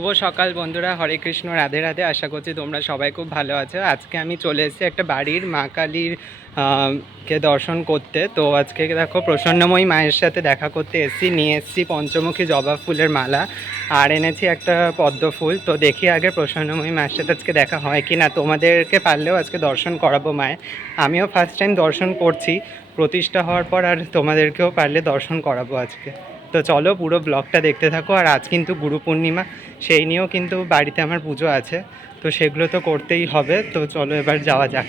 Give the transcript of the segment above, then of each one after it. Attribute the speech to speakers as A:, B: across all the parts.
A: শুভ সকাল বন্ধুরা, হরে কৃষ্ণ, রাধে রাধে। আশা করছি তোমরা সবাই খুব ভালো আছো। আজকে আমি চলে এসেছি একটা বাড়ির মা কালীর কে দর্শন করতে। তো আজকে দেখো প্রসন্নময়ী মায়ের সাথে দেখা করতে এসেছি। নিয়ে এসেছি পঞ্চমুখী জবা ফুলের মালা আর এনেছি একটা পদ্ম ফুল। তো দেখি আগে প্রসন্নময়ী মায়ের সাথে আজকে দেখা হয় কি না তোমাদেরকে পারলেও আজকে দর্শন করাবো মায়ের। আমিও ফার্স্ট টাইম দর্শন করছি। প্রতিষ্ঠা হওয়ার পর আর তোমাদেরকেও পারলে দর্শন করাবো আজকে। তো চলো পুরো ব্লগটা দেখতে থাকো। আর আজ কিন্তু গুরু পূর্ণিমা, সেই নিয়েও কিন্তু বাড়িতে আমার পুজো আছে। তো সেগুলো তো করতেই হবে। তো চলো এবার যাওয়া যাক।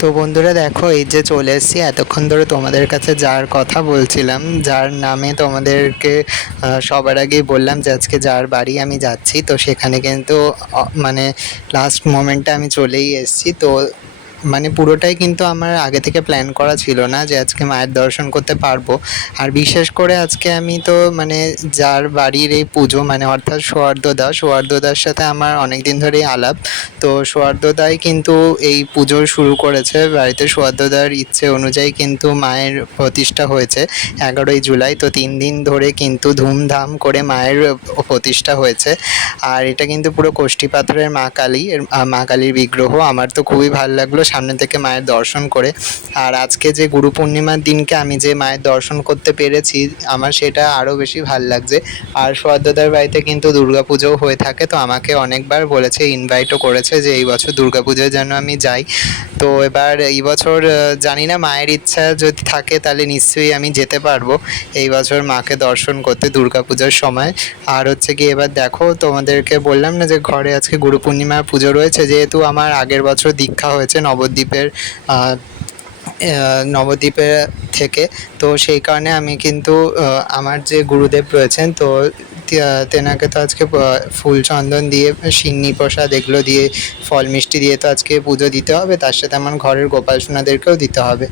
A: তো বন্ধুরা দেখো, এই যে চলে এসেছি। এতক্ষণ ধরে তোমাদের কাছে যার কথা বলছিলাম, যার নামে তোমাদেরকে সবার আগেই বললাম যে আজকে যার বাড়ি আমি যাচ্ছি। তো সেখানে কিন্তু মানে লাস্ট মোমেন্টে আমি চলেই এসেছি। তো মানে পুরোটাই কিন্তু আমার আগে থেকে প্ল্যান করা ছিল না যে আজকে মায়ের দর্শন করতে পারব। আর বিশেষ করে আজকে আমি তো মানে যার বাড়ির এই পুজো মানে অর্থাৎ সোয়ার্দদা, সোয়ার্দদার সাথে আমার অনেক দিন ধরেই আলাপ। তো সোয়ার্দদাই কিন্তু এই পুজো শুরু করেছে। বাড়িতে সোয়ার্দদার ইচ্ছে অনুযায়ী কিন্তু মায়ের প্রতিষ্ঠা হয়েছে এগারোই জুলাই। তো তিন দিন ধরে কিন্তু ধুমধাম করে মায়ের প্রতিষ্ঠা হয়েছে। আর এটা কিন্তু পুরো কোষ্ঠী পাথরের মা কালী মা কালীর বিগ্রহ। আমার তো খুবই ভালো লাগল। সামনে থেকে মায়ের দর্শন করে। আর আজকে যে গুরু পূর্ণিমার দিনকে আমি যে মায়ের দর্শন করতে পেরেছি, আমার সেটা আরও বেশি ভালো লাগছে। আর সোয়াদ্দার বাড়িতে কিন্তু দুর্গাপুজোও হয়ে থাকে, তো আমাকে অনেকবার বলেছে ইনভাইটও করেছে যে এই বছর দুর্গাপুজোয় যেন আমি যাই। তো এবার এই বছর জানি না, মায়ের ইচ্ছা যদি থাকে তাহলে নিশ্চয়ই আমি যেতে পারব। এই বছর মাকে দর্শন করতে দুর্গাপুজোর সময়। আর হচ্ছে কি, এবার দেখো, তোমাদেরকে বললাম না যে ঘরে আজকে গুরু পূর্ণিমার পুজো রয়েছে, যেহেতু আমার আগের বছর দীক্ষা হয়েছে নবদ্বীপের নবদ্বীপের থেকে। তো সেই কারণে আমি কিন্তু আমার যে গুরুদেব রয়েছেন, তো তেনাকে তো আজকে ফুল চন্দন দিয়ে, সিন্নি প্রসাদ এগুলো দিয়ে, ফল মিষ্টি দিয়ে তো আজকে পুজো দিতে হবে। তার সাথে আমার ঘরের গোপাল সোনাদেরকেও দিতে হবে।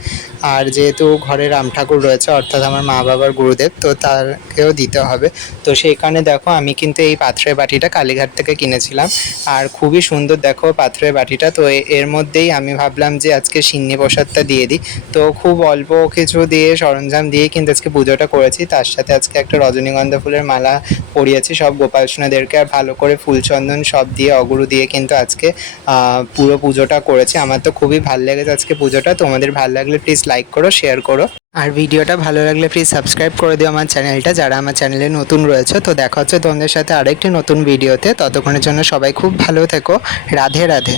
A: আর যেহেতু ঘরে রাম ঠাকুর রয়েছে, অর্থাৎ আমার মা বাবার গুরুদেব, তো তারকেও দিতে হবে। তো সেই কারণে দেখো, আমি কিন্তু এই পাত্রের বাটিটা কালীঘাট থেকে কিনেছিলাম। আর খুবই সুন্দর দেখো পাত্রের বাটিটা। তো এর মধ্যেই আমি ভাবলাম যে আজকে সিন্নি প্রসাদটা দিয়ে দিই। তো খুব অল্প কিছু দিয়ে সরঞ্জাম দিয়ে কিন্তু আজকে পুজোটা করেছি। তার সাথে আজকে একটা রজনীগন্ধা ফুলের মালা পরিয়েছি সব গোপাল সোনাদেরকে আর ভালো করে ফুলচন্দন সব দিয়ে, অগুরু দিয়ে কিন্তু আজকে পুরো পুজোটা করেছি। আমার তো খুবই ভালো লেগেছে আজকে পুজোটা। তোমাদের ভালো লাগলে প্লিজ লাইক করো শেয়ার করো। আর ভিডিওটা ভালো লাগলে প্লিজ সাবস্ক্রাইব করে দিও আমার চ্যানেলটা। যারা আমার চ্যানেলে নতুন রয়েছে, তো দেখা হচ্ছে তোমাদের সাথে আরেকটি নতুন ভিডিওতে। ততক্ষণের জন্য সবাই খুব ভালো থেকো। রাধে রাধে।